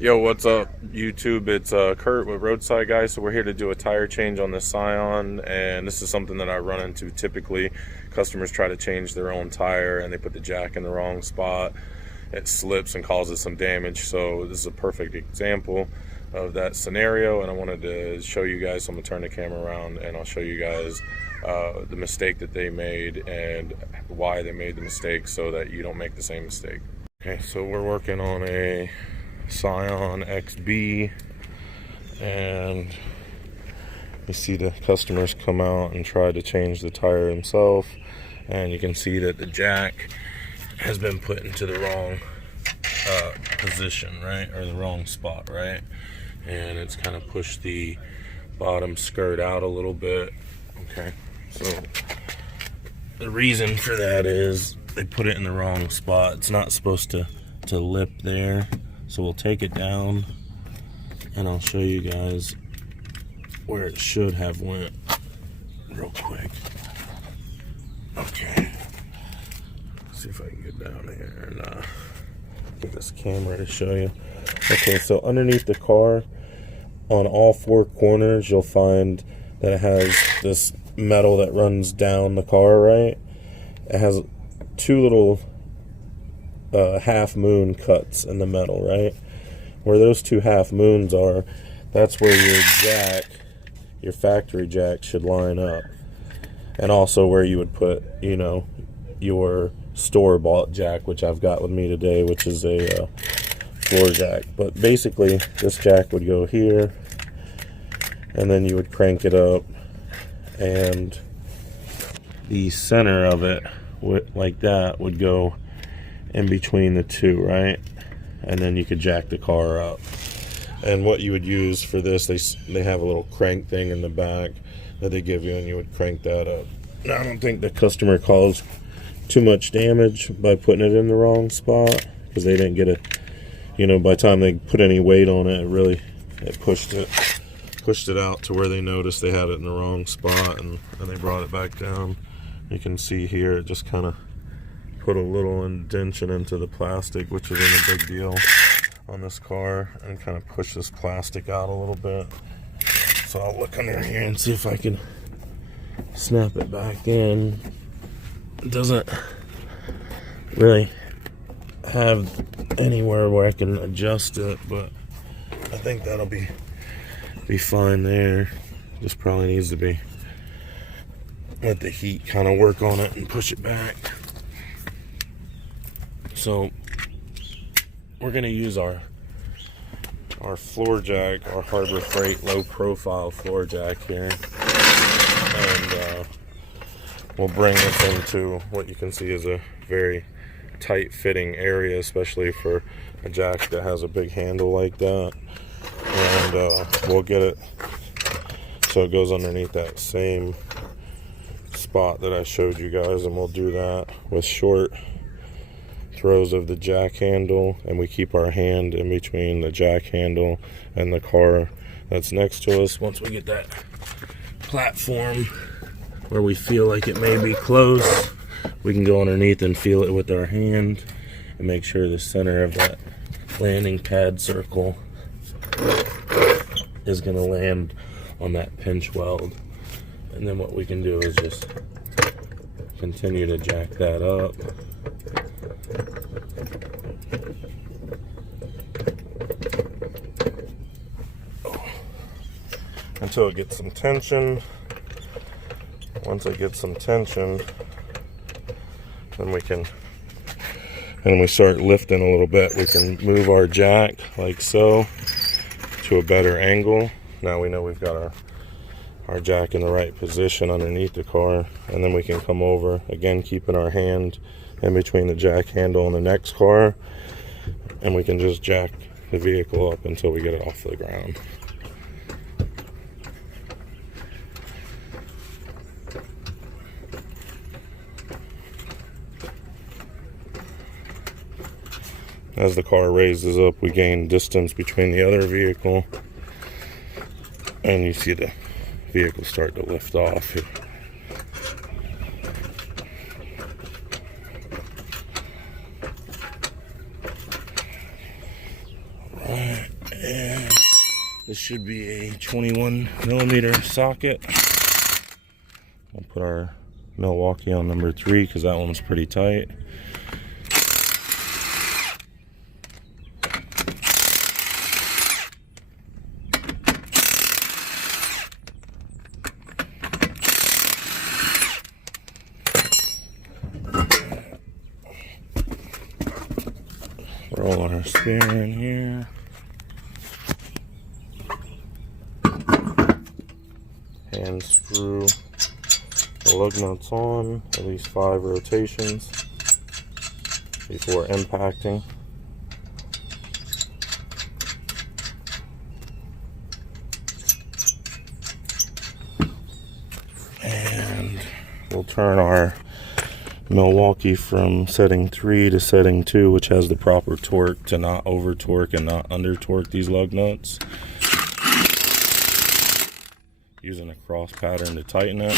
Yo, what's up, YouTube? It's Kurt with Roadside Guys. So we're here to do a tire change on the Scion, and this is something that I run into typically. Customers try to change their own tire and they put the jack in the wrong spot. It slips and causes some damage. So this is a perfect example of that scenario, and I wanted to show you guys. So I'm gonna turn the camera around and I'll show you guys the mistake that they made and why they made the mistake, so that you don't make the same mistake. Okay, so we're working on a Scion XB, and you see the customers come out and try to change the tire himself, and you can see that the jack has been put into the wrong position, right, or the wrong spot, right, and it's kind of pushed the bottom skirt out a little bit. Okay, so the reason for that is they put it in the wrong spot. It's not supposed to lip there. So we'll take it down and I'll show you guys where it should have went real quick. Okay, let's see if I can get down here and get this camera to show you. Okay, so underneath the car on all four corners you'll find that it has this metal that runs down the car, right? It has two little half moon cuts in the metal, right? Where those two half moons are, that's where your jack, your factory jack, should line up. And also where you would put, you know, your store-bought jack, which I've got with me today, which is a floor jack. But basically this jack would go here, and then you would crank it up, and the center of it like that would go in between the two, right? And then you could jack the car up. And what you would use for this, they have a little crank thing in the back that they give you, and you would crank that up. Now, I don't think the customer caused too much damage by putting it in the wrong spot, because they didn't get it, you know, by the time they put any weight on it, it pushed it out to where they noticed they had it in the wrong spot, and they brought it back down. You can see here it just kind of put a little indentation into the plastic, which isn't a big deal on this car, and kind of push this plastic out a little bit. So I'll look under here and see if I can snap it back in. It doesn't really have anywhere where I can adjust it, but I think that'll be fine there. Just probably needs to be, let the heat kind of work on it and push it back. So we're going to use our floor jack, our Harbor Freight low profile floor jack here, and we'll bring this into what you can see is a very tight fitting area, especially for a jack that has a big handle like that. And we'll get it so it goes underneath that same spot that I showed you guys, and we'll do that with short throws of the jack handle, and we keep our hand in between the jack handle and the car that's next to us. Once we get that platform where we feel like it may be close, we can go underneath and feel it with our hand and make sure the center of that landing pad circle is going to land on that pinch weld. And then what we can do is just continue to jack that up. Until it gets some tension. Once it gets some tension, then we can, and we start lifting a little bit, we can move our jack like so to a better angle. Now we know we've got our jack in the right position underneath the car, and then we can come over again, keeping our hand in between the jack handle and the next car, and we can just jack the vehicle up until we get it off the ground. As the car raises up, we gain distance between the other vehicle, and you see the vehicle start to lift off. Right. This should be a 21mm socket. We'll put our Milwaukee on number 3 because that one's pretty tight. Roll our spare in here. Hand screw the lug nuts on, at least 5 rotations before impacting. And we'll turn our Milwaukee from setting 3 to setting 2, which has the proper torque to not over torque and not under torque these lug nuts. Using a cross pattern to tighten it.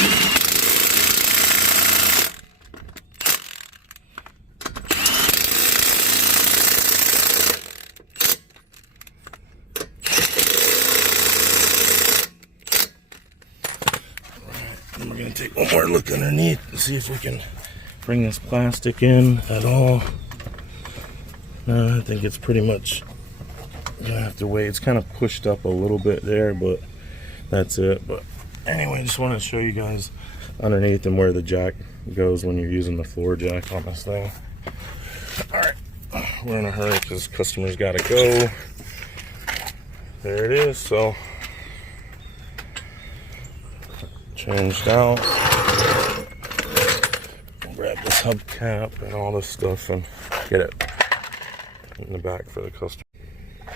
And we're going to take one more look underneath and see if we can bring this plastic in at all. No, I think it's pretty much gonna have to wait. It's kind of pushed up a little bit there, but that's it. But anyway, just wanted to show you guys underneath and where the jack goes when you're using the floor jack on this thing. Alright, we're in a hurry because customers gotta go. There it is. So changed out. Grab this hubcap and all this stuff and get it in the back for the customer.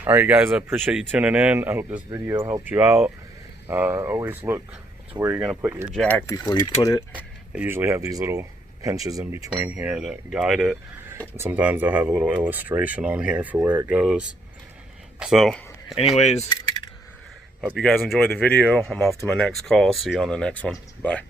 Alright guys, I appreciate you tuning in. I hope this video helped you out. Always look to where you're going to put your jack before you put it. They usually have these little pinches in between here that guide it. And sometimes they'll have a little illustration on here for where it goes. So anyways, hope you guys enjoyed the video. I'm off to my next call. See you on the next one. Bye.